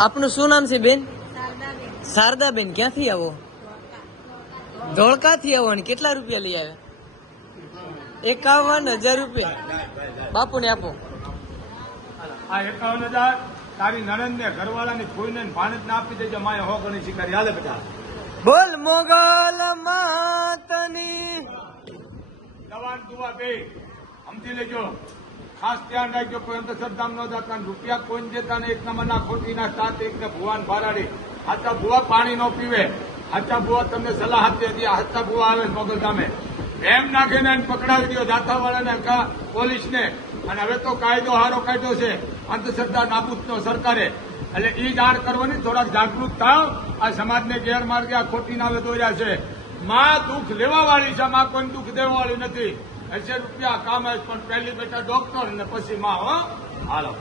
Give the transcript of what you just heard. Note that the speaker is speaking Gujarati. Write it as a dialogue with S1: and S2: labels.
S1: આપનું શું નામ છે બેન?
S2: શારદાબેન.
S1: શારદાબેન ક્યાંથી આવો? ધોળકાથી આવો અને કેટલા રૂપિયા લઈ આવ્યા? એકાવન હજાર રૂપિયા. બાપુને આપો.
S3: આ એકાવન હજાર તારી નણંદ ને ઘરવાળાની કોઈને ભાણેજ ને આપી દેજો માય હો ગણી શિકારી. હાલે બેટા.
S1: બોલ મોગલ માતની.
S3: દવાન દુવા બે. સમજી લેજો. ખાસ ધ્યાન રાખજો, કોઈ અંધશ્રદ્ધામ ન જતા રૂપિયા કોઈ દેતા ને એક નંબરના ખોટીના સાત એકને ભુવાન ભારાડી હાચા ભુવા પાણી ન પીવે. હાચા ભુવા તમને સલાહ આપી હતી. હાચા ભુવા આવે મોગલ ગામે. એમ નાખીને પકડાવી દો જાથાવાળાને પોલીસને. અને હવે તો કાયદો હારો કાયદો છે. અંધશ્રદ્ધા નાબૂદનો સરકારે. એટલે એ જાણ કરવાની, થોડાક જાગૃત થાવ. આ સમાજને ગેરમાર્ગે આ ખોટી નાવે દોર્યા છે. માં દુઃખ લેવાવાળી છે. માં કોઈ દુઃખ દેવાવાળી નથી. હશે રૂપિયા કામ પણ પહેલી બેટા ડોક્ટર ને પછી માં હાલો.